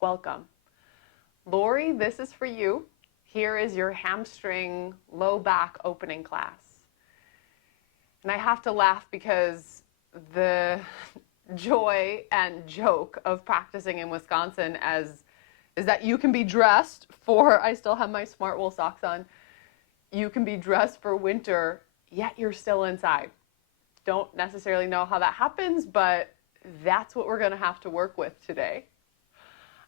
welcome. Lori, this is for you. Here is your hamstring low back opening class. And I have to laugh because the joy and joke of practicing in Wisconsin is that you can be dressed for, I still have my smart wool socks on, you can be dressed for winter, yet you're still inside. Don't necessarily know how that happens, but that's what we're going to have to work with today.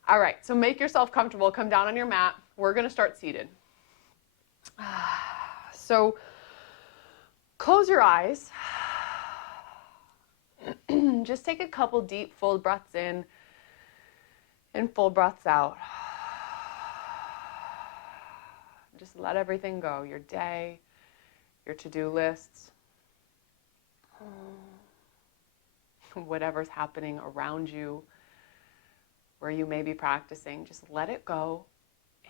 All right, so make yourself comfortable. Come down on your mat. We're going to start seated. So close your eyes. Just take a couple deep, full breaths in and full breaths out. Just let everything go. Your day, your to-do lists, whatever's happening around you, where you may be practicing, just let it go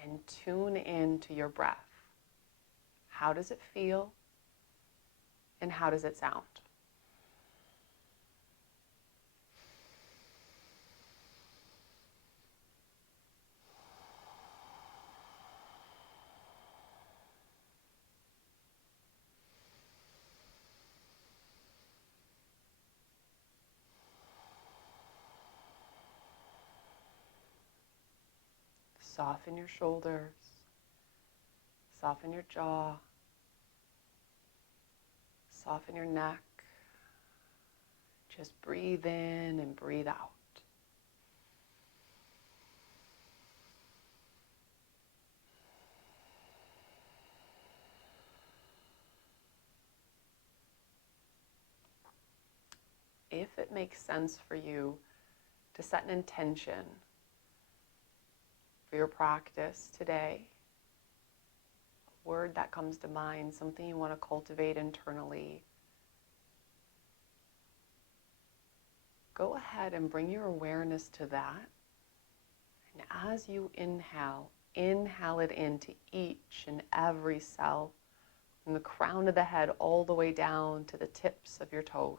and tune in to your breath. How does it feel? And how does it sound? Soften your shoulders, soften your jaw, soften your neck. Just breathe in and breathe out. If it makes sense for you to set an intention for your practice today, a word that comes to mind, something you want to cultivate internally, go ahead and bring your awareness to that. And as you inhale it into each and every cell, from the crown of the head all the way down to the tips of your toes.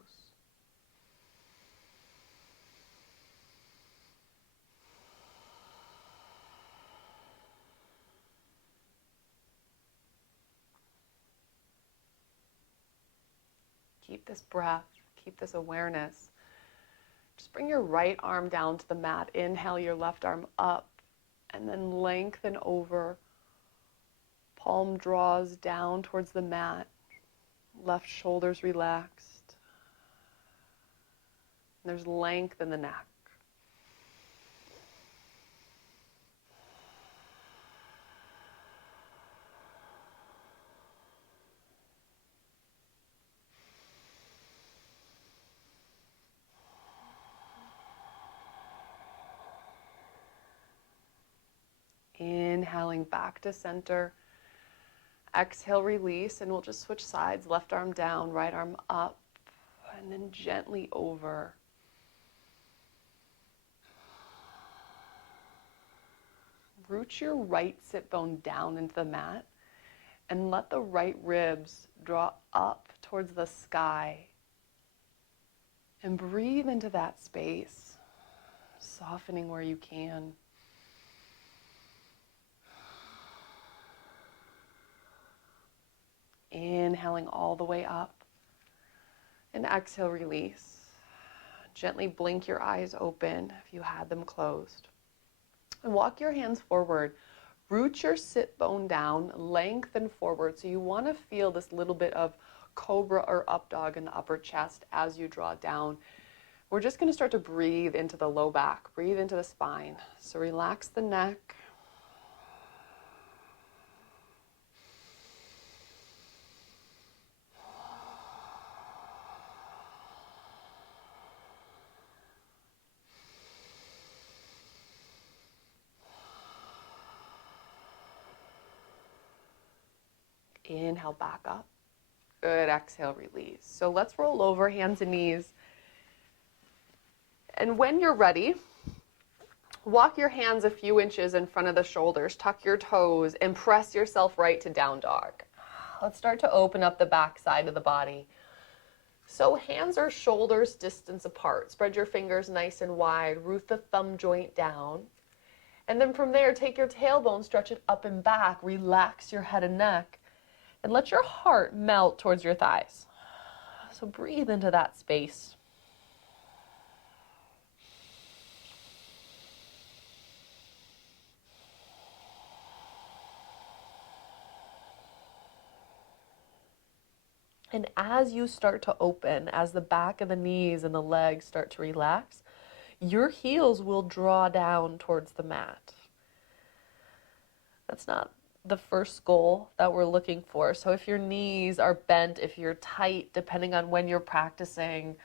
Keep this breath, keep this awareness. Just bring your right arm down to the mat. Inhale your left arm up and then lengthen over. Palm draws down towards the mat. Left shoulder's relaxed. There's length in the neck. Inhaling back to center. Exhale, release, and we'll just switch sides. Left arm down, right arm up, and then gently over. Root your right sit bone down into the mat and let the right ribs draw up towards the sky. And breathe into that space, softening where you can. Inhaling all the way up, and exhale, release. Gently blink your eyes open if you had them closed. And walk your hands forward. Root your sit bone down, lengthen forward. So you want to feel this little bit of cobra or up dog in the upper chest as you draw down. We're just going to start to breathe into the low back, breathe into the spine. So relax the neck. Inhale back up. Good, exhale, release. So let's roll over, hands and knees. And when you're ready, walk your hands a few inches in front of the shoulders, tuck your toes, and press yourself right to down dog. Let's start to open up the back side of the body. So hands are shoulders distance apart. Spread your fingers nice and wide. Root the thumb joint down. And then from there, take your tailbone, stretch it up and back, relax your head and neck, and let your heart melt towards your thighs. So breathe into that space. And as you start to open, as the back of the knees and the legs start to relax, your heels will draw down towards the mat. That's not the first goal that we're looking for. So if your knees are bent, if you're tight, depending on when you're practicing,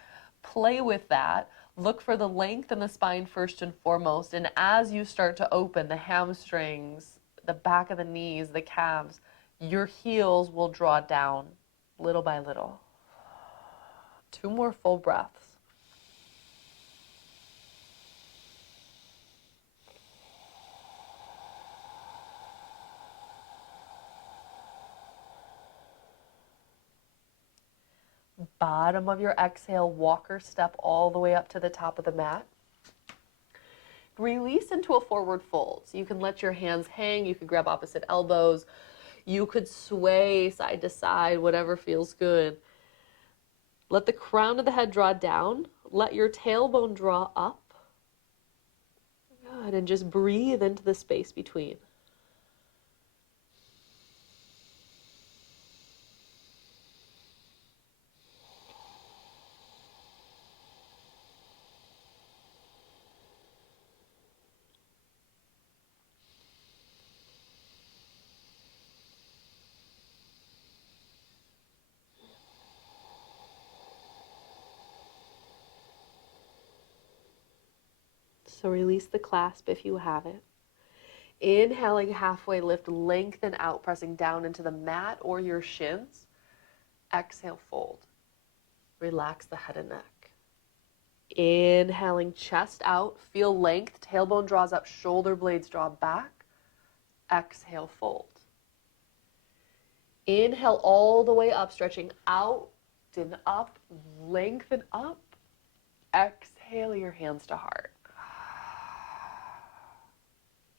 play with that. Look for the length in the spine first and foremost. And as you start to open the hamstrings, the back of the knees, the calves, your heels will draw down little by little. 2 more full breaths. Bottom of your exhale, walker step all the way up to the top of the mat. Release into a forward fold. So you can let your hands hang, you can grab opposite elbows, you could sway side to side, whatever feels good. Let the crown of the head draw down, let your tailbone draw up. Good, and just breathe into the space between. So release the clasp if you have it. Inhaling, halfway lift, lengthen out, pressing down into the mat or your shins. Exhale, fold. Relax the head and neck. Inhaling, chest out, feel length, tailbone draws up, shoulder blades draw back. Exhale, fold. Inhale all the way up, stretching out and up, lengthen up. Exhale your hands to heart.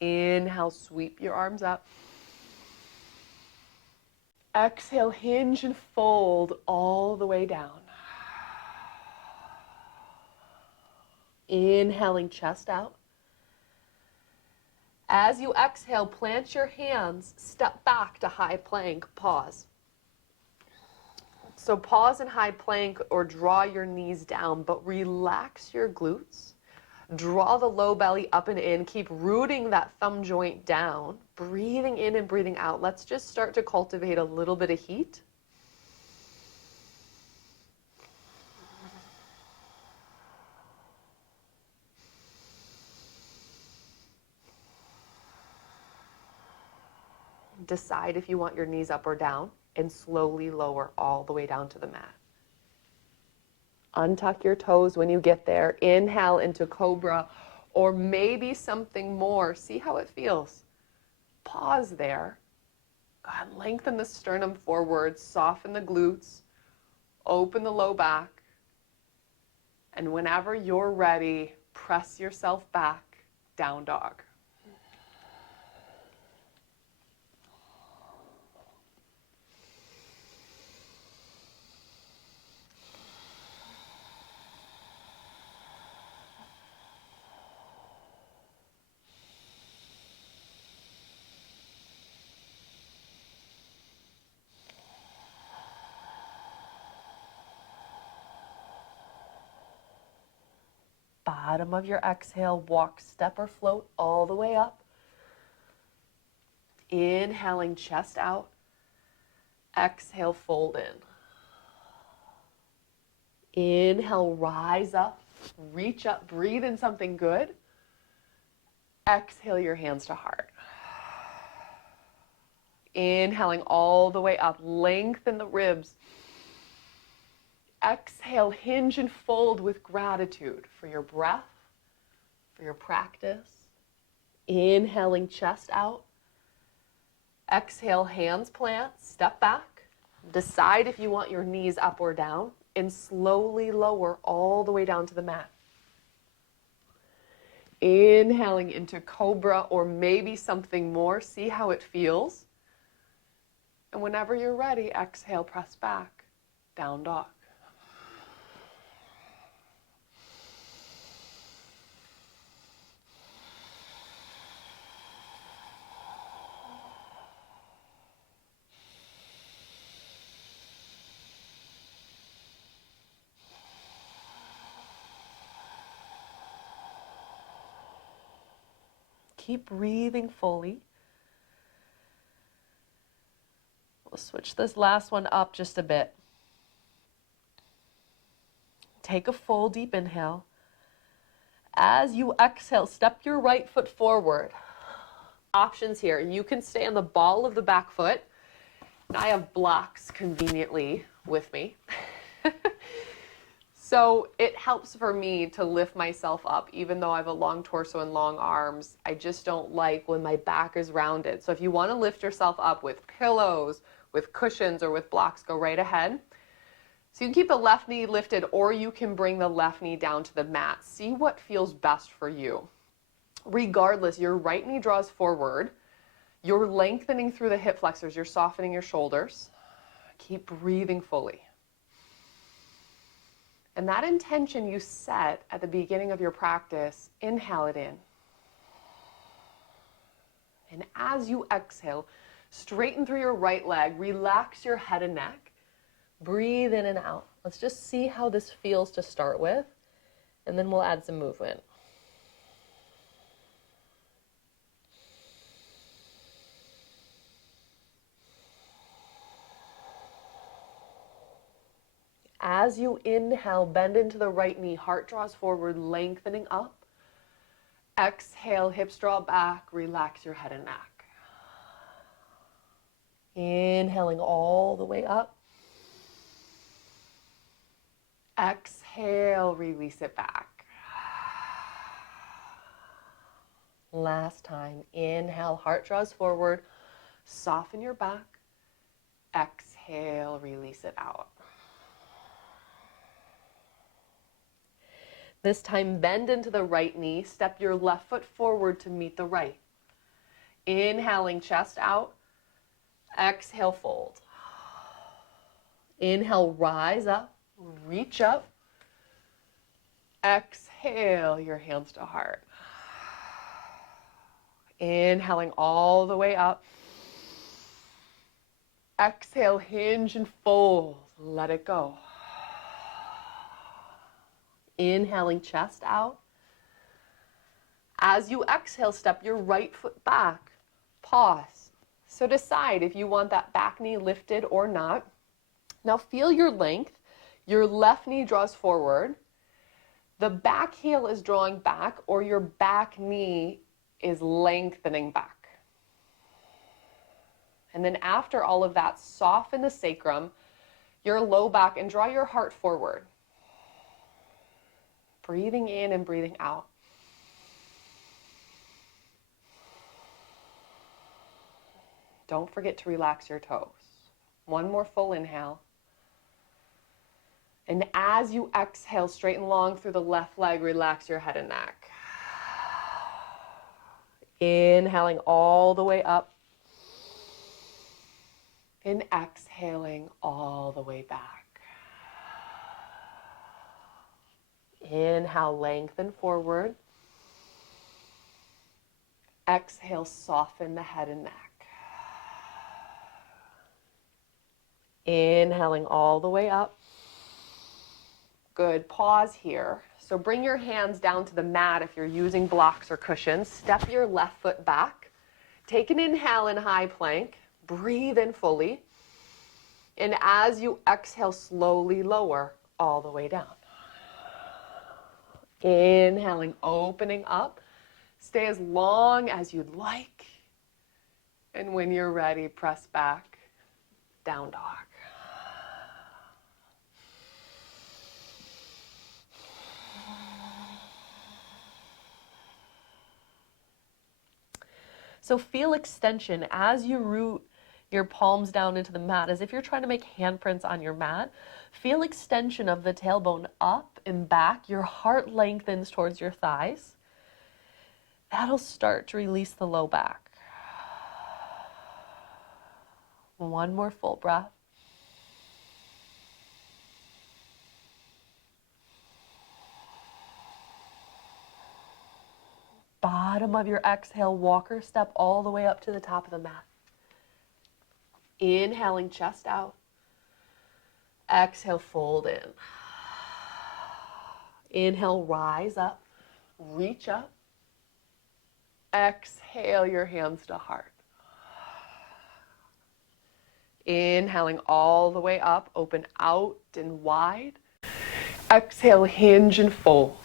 Inhale, sweep your arms up. Exhale, hinge and fold all the way down. Inhaling, chest out. As you exhale, plant your hands, step back to high plank, pause. So pause in high plank or draw your knees down, but relax your glutes. Draw the low belly up and in. Keep rooting that thumb joint down. Breathing in and breathing out. Let's just start to cultivate a little bit of heat. Decide if you want your knees up or down and slowly lower all the way down to the mat. Untuck your toes when you get there. Inhale into cobra or maybe something more. See how it feels. Pause there. Go ahead, lengthen the sternum forward, soften the glutes, open the low back, and whenever you're ready, press yourself back, down dog. Bottom of your exhale, walk, step, or float all the way up. Inhaling, chest out. Exhale, fold in. Inhale, rise up, reach up, breathe in something good. Exhale your hands to heart. Inhaling all the way up, lengthen the ribs. Exhale, hinge and fold with gratitude for your breath, for your practice. Inhaling, chest out. Exhale, hands plant, step back. Decide if you want your knees up or down, and slowly lower all the way down to the mat. Inhaling into cobra or maybe something more. See how it feels. And whenever you're ready, exhale, press back, down dog. Keep breathing fully. We'll switch this last one up just a bit. Take a full deep inhale. As you exhale, step your right foot forward. Options here. You can stay on the ball of the back foot. I have blocks conveniently with me. So it helps for me to lift myself up, even though I have a long torso and long arms. I just don't like when my back is rounded. So if you want to lift yourself up with pillows, with cushions, or with blocks, go right ahead. So you can keep the left knee lifted, or you can bring the left knee down to the mat. See what feels best for you. Regardless, your right knee draws forward. You're lengthening through the hip flexors. You're softening your shoulders. Keep breathing fully. And that intention you set at the beginning of your practice, inhale it in. And as you exhale, straighten through your right leg, relax your head and neck. Breathe in and out. Let's just see how this feels to start with, and then we'll add some movement. As you inhale, bend into the right knee, heart draws forward, lengthening up. Exhale, hips draw back, relax your head and neck. Inhaling all the way up. Exhale, release it back. Last time, inhale, heart draws forward, soften your back. Exhale, release it out. This time, bend into the right knee. Step your left foot forward to meet the right. Inhaling, chest out. Exhale, fold. Inhale, rise up, reach up. Exhale, your hands to heart. Inhaling all the way up. Exhale, hinge and fold. Let it go. Inhaling, chest out. As you exhale, step your right foot back. Pause. So decide if you want that back knee lifted or not. Now feel your length. Your left knee draws forward. The back heel is drawing back, or your back knee is lengthening back. And then after all of that, soften the sacrum, your low back, and draw your heart forward. Breathing in and breathing out. Don't forget to relax your toes. One more full inhale. And as you exhale, straight and long through the left leg, relax your head and neck. Inhaling all the way up. And exhaling all the way back. Inhale, lengthen forward. Exhale, soften the head and neck. Inhaling all the way up. Good. Pause here. So bring your hands down to the mat if you're using blocks or cushions. Step your left foot back. Take an inhale in high plank. Breathe in fully. And as you exhale, slowly lower all the way down. Inhaling, opening up. Stay as long as you'd like. And when you're ready, press back, down dog. So feel extension as you root your palms down into the mat, as if you're trying to make handprints on your mat. Feel extension of the tailbone up and back. Your heart lengthens towards your thighs. That'll start to release the low back. One more full breath. Bottom of your exhale, walker step all the way up to the top of the mat. Inhaling, chest out. Exhale, fold in. Inhale, rise up, reach up. Exhale your hands to heart. Inhaling all the way up, open out and wide. Exhale, hinge and fold.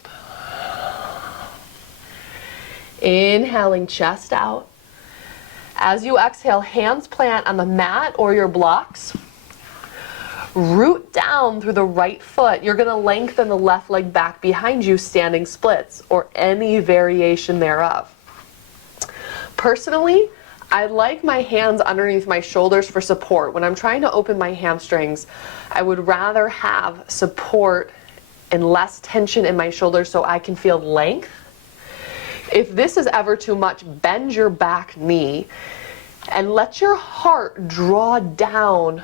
Inhaling, chest out. As you exhale, hands plant on the mat or your blocks. Root down through the right foot. You're going to lengthen the left leg back behind you, standing splits, or any variation thereof. Personally, I like my hands underneath my shoulders for support. When I'm trying to open my hamstrings, I would rather have support and less tension in my shoulders so I can feel length. If this is ever too much, bend your back knee and let your heart draw down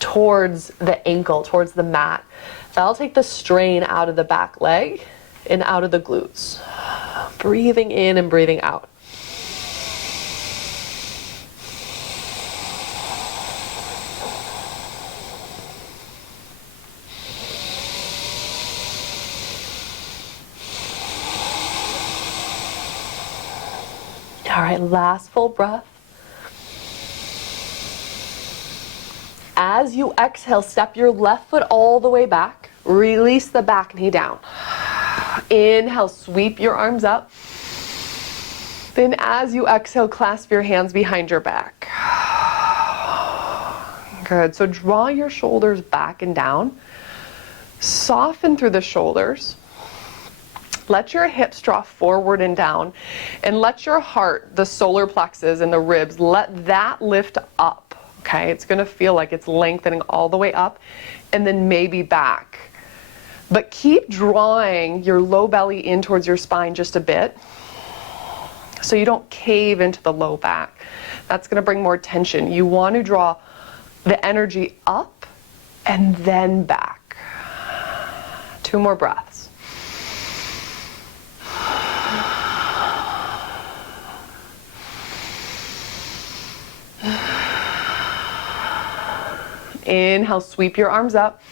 towards the ankle, towards the mat. That'll take the strain out of the back leg and out of the glutes. Breathing in and breathing out. All right, last full breath. As you exhale, step your left foot all the way back. Release the back knee down. Inhale, sweep your arms up. Then as you exhale, clasp your hands behind your back. Good. So draw your shoulders back and down. Soften through the shoulders. Let your hips draw forward and down, and let your heart, the solar plexus and the ribs, let that lift up, okay? It's gonna feel like it's lengthening all the way up and then maybe back. But keep drawing your low belly in towards your spine just a bit so you don't cave into the low back. That's gonna bring more tension. You want to draw the energy up and then back. 2 more breaths. Inhale, sweep your arms up.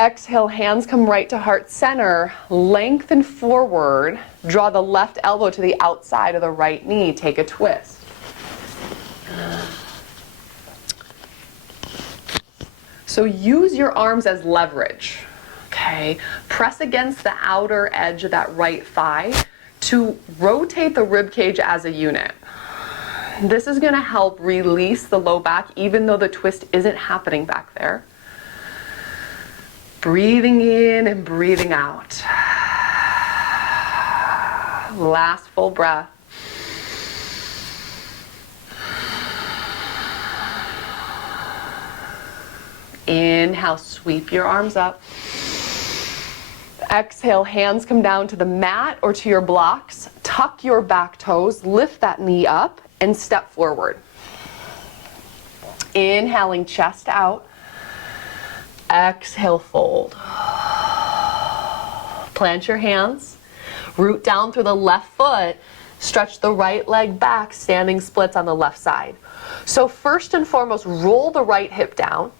Exhale, hands come right to heart center. Lengthen forward. Draw the left elbow to the outside of the right knee. Take a twist. So use your arms as leverage. Okay? Press against the outer edge of that right thigh to rotate the rib cage as a unit. This is going to help release the low back even though the twist isn't happening back there. Breathing in and breathing out. Last full breath. Inhale, sweep your arms up. Exhale, hands come down to the mat or to your blocks. Tuck your back toes, lift that knee up, and step forward. Inhaling, chest out. Exhale, fold. Plant your hands. Root down through the left foot. Stretch the right leg back, standing splits on the left side. So first and foremost, roll the right hip down.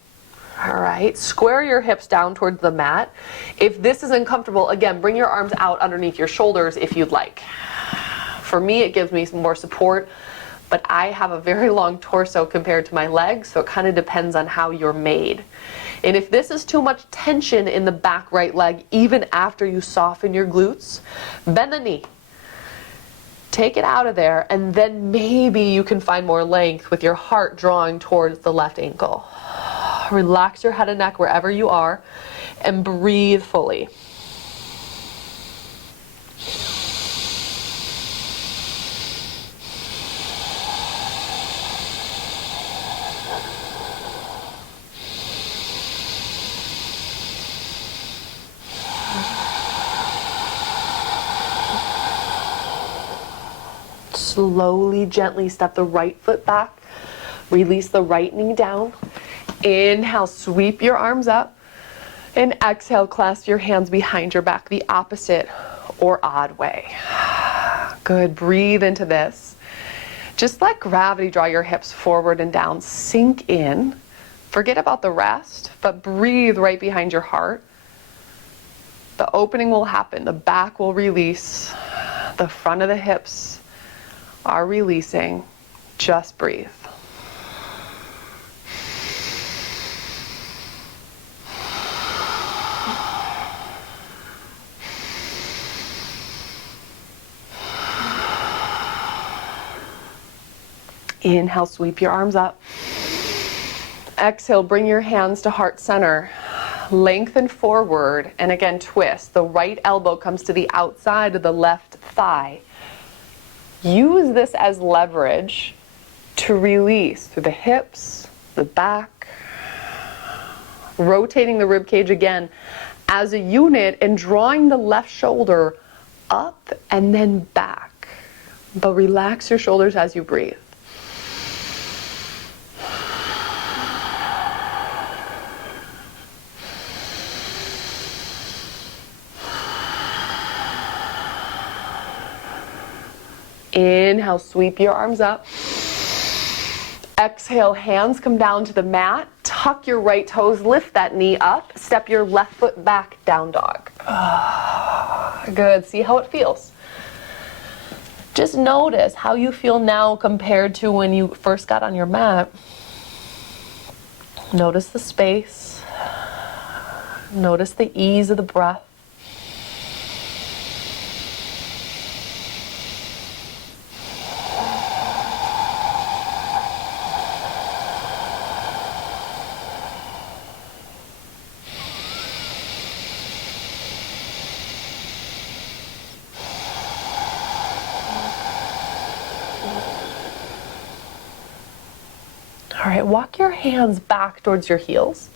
All right, square your hips down towards the mat. If this is uncomfortable, again, bring your arms out underneath your shoulders if you'd like. For me, it gives me some more support, but I have a very long torso compared to my legs, so it kind of depends on how you're made. And if this is too much tension in the back right leg, even after you soften your glutes, bend the knee. Take it out of there, and then maybe you can find more length with your heart drawing towards the left ankle. Relax your head and neck wherever you are, and breathe fully. Slowly, gently step the right foot back. Release the right knee down. Inhale, sweep your arms up. And exhale, clasp your hands behind your back, the opposite or odd way. Good, breathe into this. Just let gravity draw your hips forward and down. Sink in. Forget about the rest, but breathe right behind your heart. The opening will happen. The back will release. The front of the hips are releasing. Just breathe. Inhale, sweep your arms up. Exhale, bring your hands to heart center. Lengthen forward, and again, twist. The right elbow comes to the outside of the left thigh. Use this as leverage to release through the hips, the back. Rotating the rib cage again as a unit and drawing the left shoulder up and then back. But relax your shoulders as you breathe. Inhale, sweep your arms up. Exhale, hands come down to the mat. Tuck your right toes, lift that knee up. Step your left foot back, down dog. Good, see how it feels. Just notice how you feel now compared to when you first got on your mat. Notice the space. Notice the ease of the breath. All right, walk your hands back towards your heels.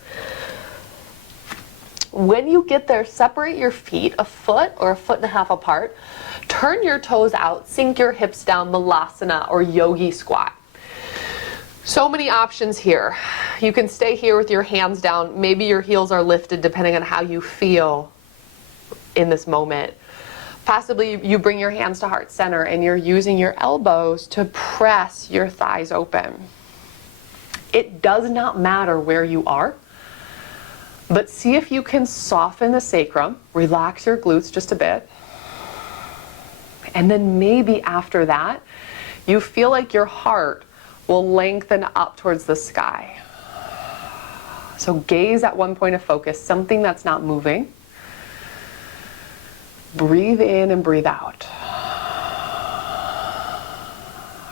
When you get there, separate your feet a foot or a foot and a half apart. Turn your toes out, sink your hips down, Malasana or yogi squat. So many options here. You can stay here with your hands down. Maybe your heels are lifted depending on how you feel in this moment. Possibly you bring your hands to heart center and you're using your elbows to press your thighs open. It does not matter where you are, but see if you can soften the sacrum, relax your glutes just a bit, and then maybe after that, you feel like your heart will lengthen up towards the sky. So gaze at one point of focus, something that's not moving. Breathe in and breathe out.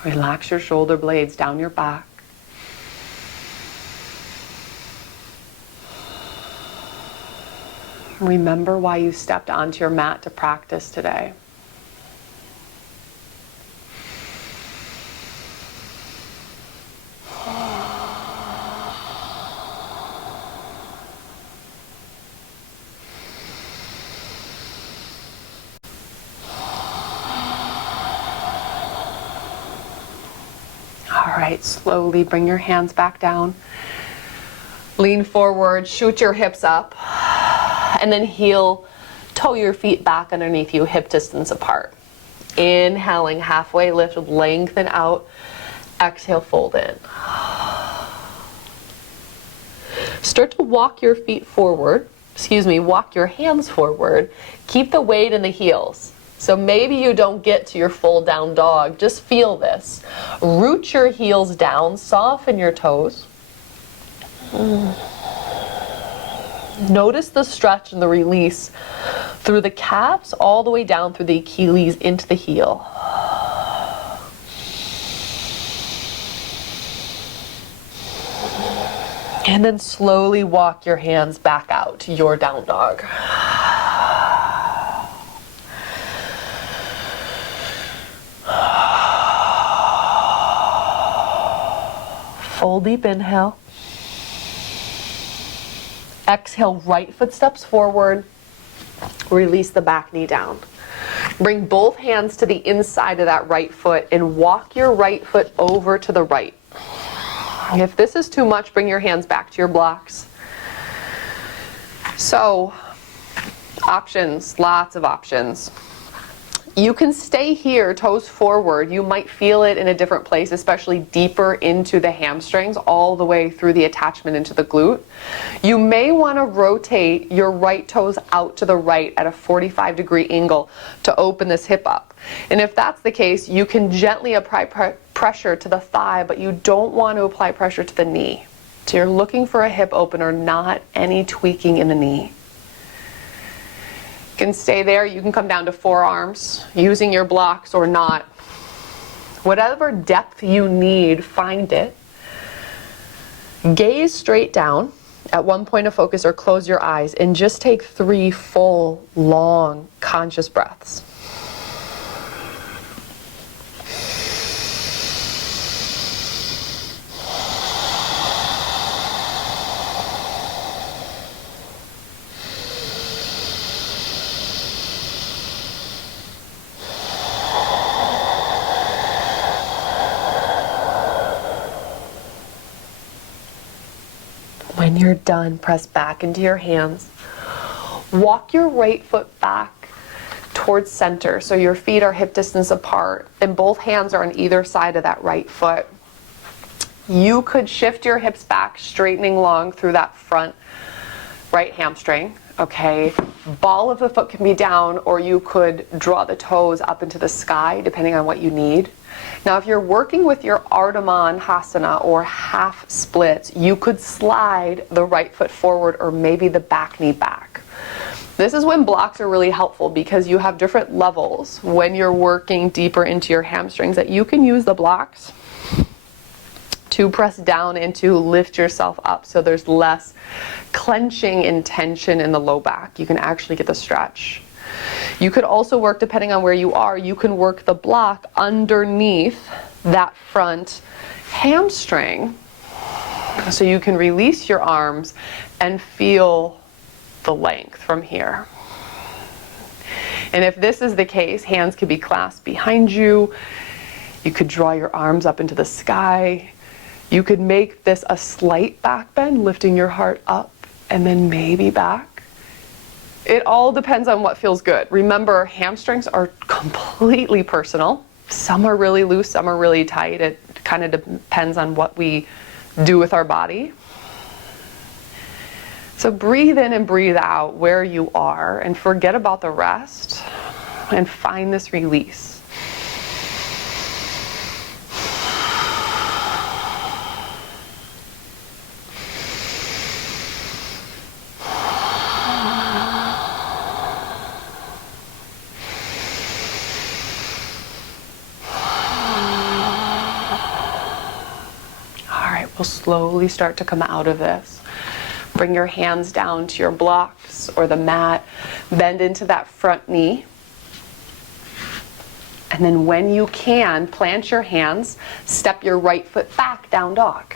Relax your shoulder blades down your back. Remember why you stepped onto your mat to practice today. All right, slowly bring your hands back down. Lean forward, shoot your hips up. And then heel, toe your feet back underneath you, hip distance apart. Inhaling, halfway lift, lengthen out. Exhale, fold in. Start to walk your feet forward. Walk your hands forward. Keep the weight in the heels. So maybe you don't get to your full down dog. Just feel this. Root your heels down, soften your toes. Notice the stretch and the release through the calves all the way down through the Achilles into the heel. And then slowly walk your hands back out to your down dog. Full deep inhale. Exhale, right foot steps forward. Release the back knee down. Bring both hands to the inside of that right foot and walk your right foot over to the right. If this is too much, bring your hands back to your blocks. So, options, lots of options. You can stay here, toes forward. You might feel it in a different place, especially deeper into the hamstrings, all the way through the attachment into the glute. You may want to rotate your right toes out to the right at a 45-degree angle to open this hip up. And if that's the case, you can gently apply pressure to the thigh, but you don't want to apply pressure to the knee. So you're looking for a hip opener, not any tweaking in the knee. You can stay there. You can come down to forearms using your blocks or not. Whatever depth you need, find it. Gaze straight down at one point of focus or close your eyes and just take 3 full, long, conscious breaths. When you're done, press back into your hands. Walk your right foot back towards center so your feet are hip distance apart and both hands are on either side of that right foot. You could shift your hips back, straightening long through that front right hamstring. Okay, ball of the foot can be down, or you could draw the toes up into the sky depending on what you need. Now, if you're working with your Ardha Hasana or half splits, you could slide the right foot forward or maybe the back knee back. This is when blocks are really helpful because you have different levels when you're working deeper into your hamstrings that you can use the blocks to press down and to lift yourself up so there's less clenching and tension in the low back. You can actually get the stretch. You could also work, depending on where you are, you can work the block underneath that front hamstring so you can release your arms and feel the length from here. And if this is the case, hands could be clasped behind you. You could draw your arms up into the sky. You could make this a slight back bend, lifting your heart up and then maybe back. It all depends on what feels good. Remember, hamstrings are completely personal. Some are really loose, some are really tight. It kind of depends on what we do with our body. So breathe in and breathe out where you are and forget about the rest and find this release. We'll slowly start to come out of this. Bring your hands down to your blocks or the mat. Bend into that front knee. And then when you can, plant your hands. Step your right foot back, down dog.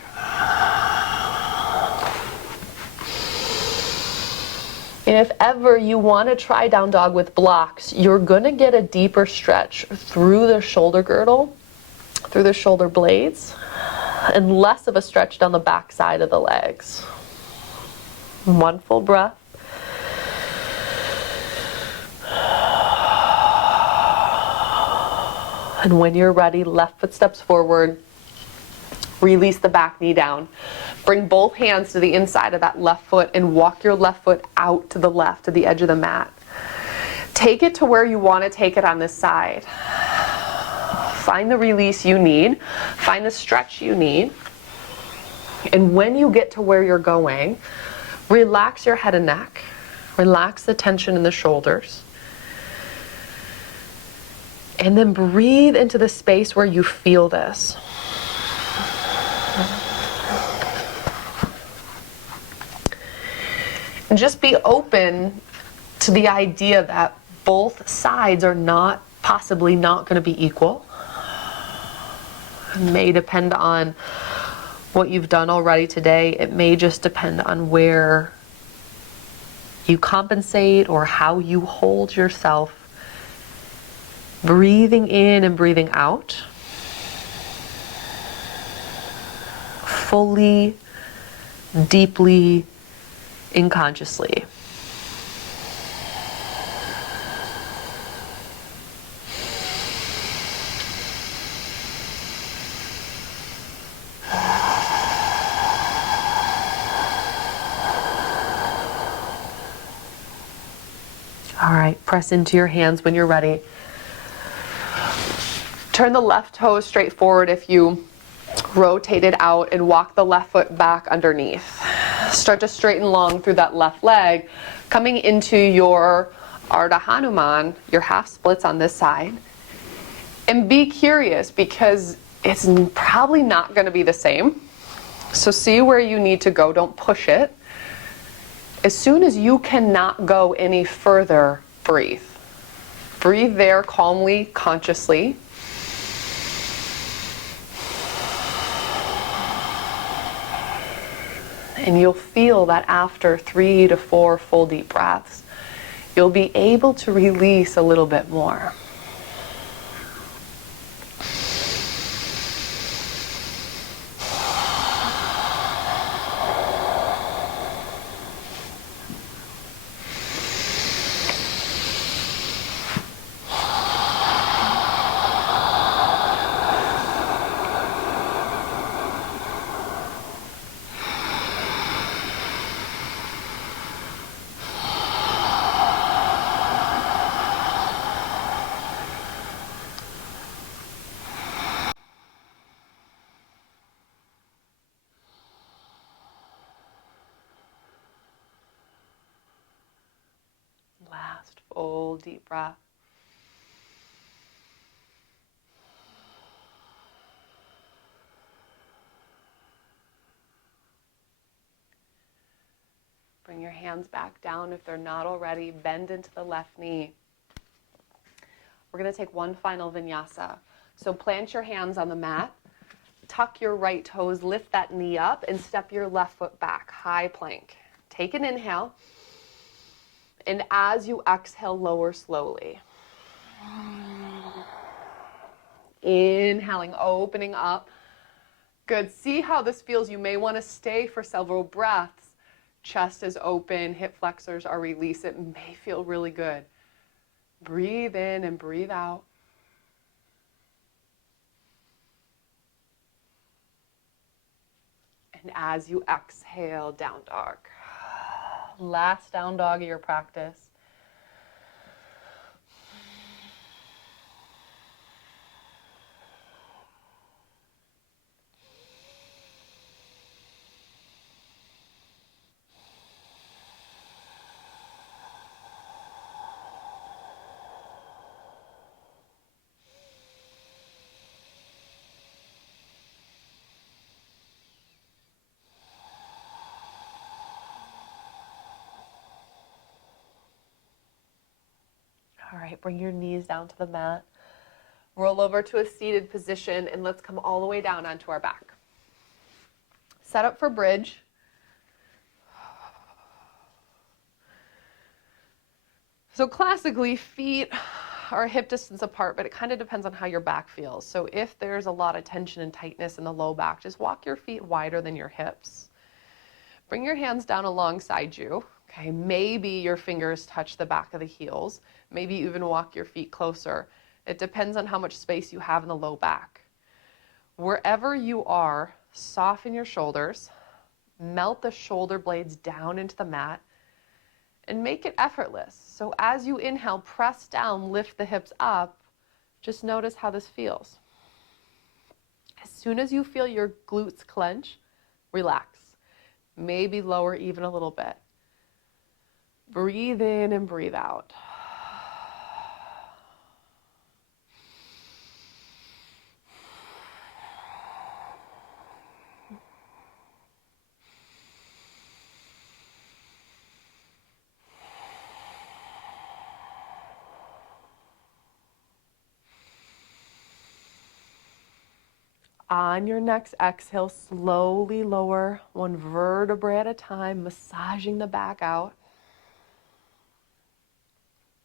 And if ever you want to try down dog with blocks, you're going to get a deeper stretch through the shoulder girdle, through the shoulder blades, and less of a stretch down the back side of the legs. One full breath. And when you're ready, left foot steps forward. Release the back knee down. Bring both hands to the inside of that left foot and walk your left foot out to the left, to the edge of the mat. Take it to where you want to take it on this side. Find the release you need. Find the stretch you need. And when you get to where you're going, relax your head and neck. Relax the tension in the shoulders. And then breathe into the space where you feel this. And just be open to the idea that both sides are possibly not going to be equal. It may depend on what you've done already today. It may just depend on where you compensate or how you hold yourself Breathing in and breathing out. Fully, deeply, unconsciously. All right, press into your hands when you're ready. Turn the left toe straight forward if you rotate it out and walk the left foot back underneath. Start to straighten long through that left leg, coming into your Ardha Hanuman, your half splits on this side. And be curious because it's probably not going to be the same. So see where you need to go, don't push it. As soon as you cannot go any further, breathe. Breathe there calmly, consciously. And you'll feel that after 3 to 4 full deep breaths, you'll be able to release a little bit more. Last full deep breath. Bring your hands back down if they're not already. Bend into the left knee. We're going to take one final vinyasa. So plant your hands on the mat. Tuck your right toes, lift that knee up, and step your left foot back. High plank. Take an inhale. And as you exhale, lower slowly. Inhaling, opening up. Good. See how this feels. You may want to stay for several breaths. Chest is open, hip flexors are released. It may feel really good. Breathe in and breathe out. And as you exhale, down dog. Last down dog of your practice. All right, bring your knees down to the mat. Roll over to a seated position and let's come all the way down onto our back. Set up for bridge. So classically, feet are hip distance apart, but it kind of depends on how your back feels. So if there's a lot of tension and tightness in the low back, just walk your feet wider than your hips. Bring your hands down alongside you. Okay, maybe your fingers touch the back of the heels. Maybe even walk your feet closer. It depends on how much space you have in the low back. Wherever you are, soften your shoulders, melt the shoulder blades down into the mat, and make it effortless. So as you inhale, press down, lift the hips up. Just notice how this feels. As soon as you feel your glutes clench, relax. Maybe lower even a little bit. Breathe in and breathe out. On your next exhale, slowly lower one vertebrae at a time, massaging the back out.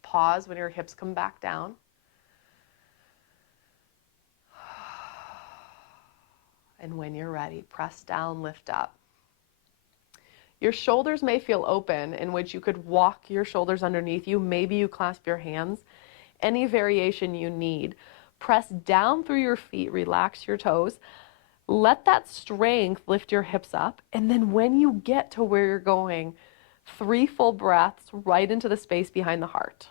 Pause when your hips come back down. And when you're ready, press down, lift up. Your shoulders may feel open, in which you could walk your shoulders underneath you. Maybe you clasp your hands. Any variation you need. Press down through your feet, relax your toes. Let that strength lift your hips up. And then when you get to where you're going, 3 full breaths right into the space behind the heart.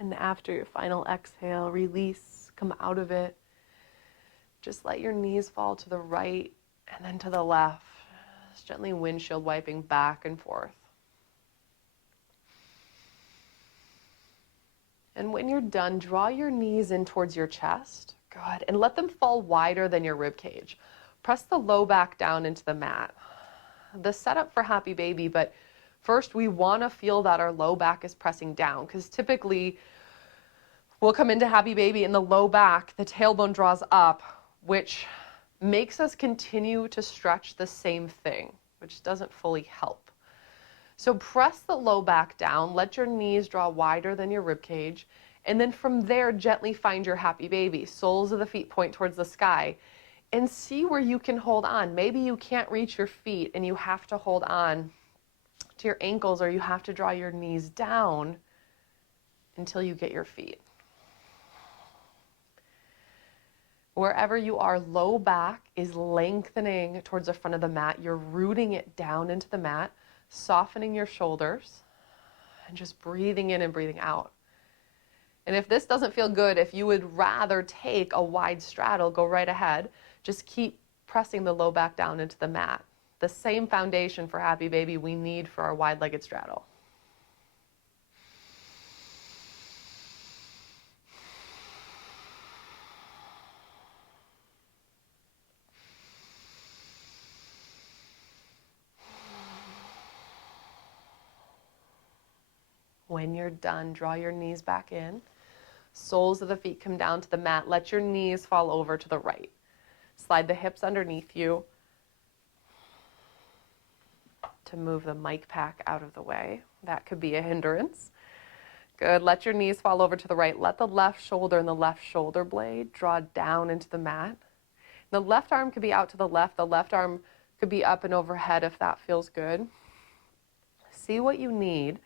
And after your final exhale, release, come out of it. Just let your knees fall to the right and then to the left. Just gently windshield wiping back and forth. And when you're done, draw your knees in towards your chest. Good. And let them fall wider than your rib cage. Press the low back down into the mat. The setup for Happy Baby, but first we want to feel that our low back is pressing down, because typically we'll come into Happy Baby in the low back, the tailbone draws up, which makes us continue to stretch the same thing, which doesn't fully help. So press the low back down, let your knees draw wider than your rib cage, and then from there gently find your Happy Baby. Soles of the feet point towards the sky, and see where you can hold on. Maybe you can't reach your feet and you have to hold on to your ankles, or you have to draw your knees down until you get your feet. Wherever you are, low back is lengthening towards the front of the mat. You're rooting it down into the mat, softening your shoulders, and just breathing in and breathing out. And if this doesn't feel good, if you would rather take a wide straddle, go right ahead. Just keep pressing the low back down into the mat. The same foundation for Happy Baby we need for our wide-legged straddle. When you're done, draw your knees back in. Soles of the feet come down to the mat. Let your knees fall over to the right. Slide the hips underneath you to move the mic pack out of the way. That could be a hindrance. Good. Let your knees fall over to the right. Let the left shoulder and the left shoulder blade draw down into the mat. The left arm could be out to the left. The left arm could be up and overhead if that feels good. See what you need.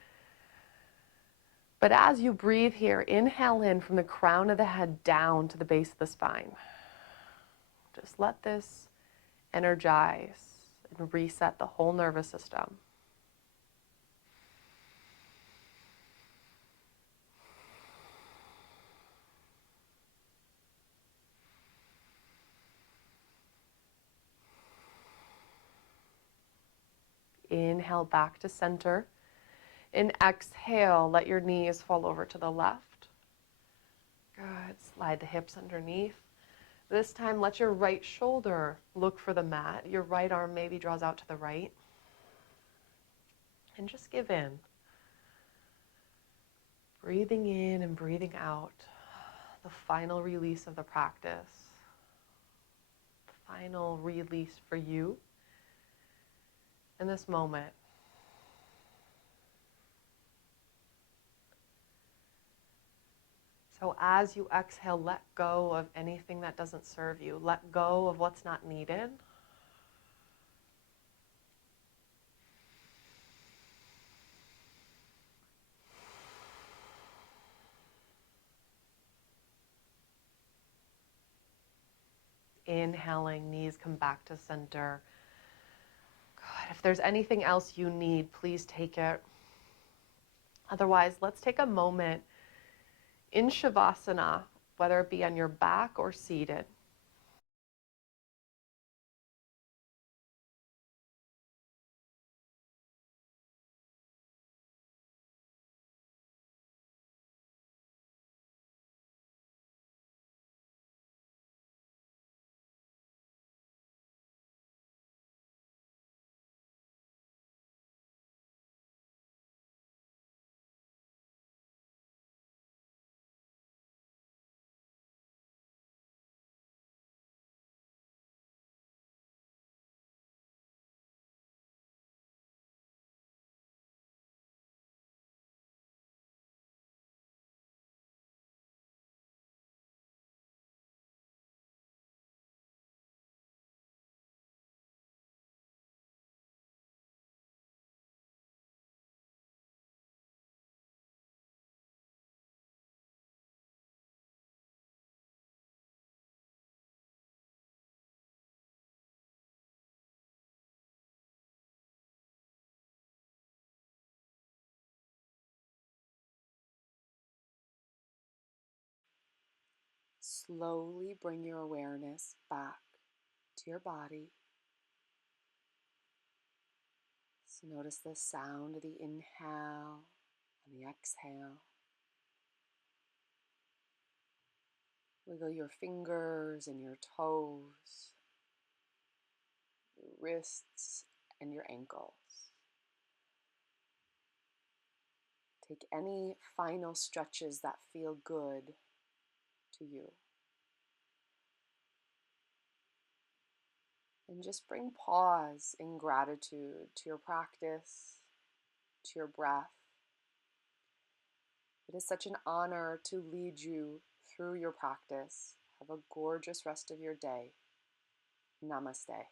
But as you breathe here, inhale in from the crown of the head down to the base of the spine. Just let this energize and reset the whole nervous system. Inhale back to center. And exhale, let your knees fall over to the left. Good. Slide the hips underneath. This time, let your right shoulder look for the mat. Your right arm maybe draws out to the right. And just give in. Breathing in and breathing out. The final release of the practice. The final release for you in this moment. So as you exhale, let go of anything that doesn't serve you. Let go of what's not needed. Inhaling, knees come back to center. Good. If there's anything else you need, please take it. Otherwise, let's take a moment in Shavasana, whether it be on your back or seated. slowly bring your awareness back to your body. So notice the sound of the inhale and the exhale. Wiggle your fingers and your toes, your wrists and your ankles. Take any final stretches that feel good to you. And just bring pause in gratitude to your practice, to your breath. It is such an honor to lead you through your practice. Have a gorgeous rest of your day. Namaste.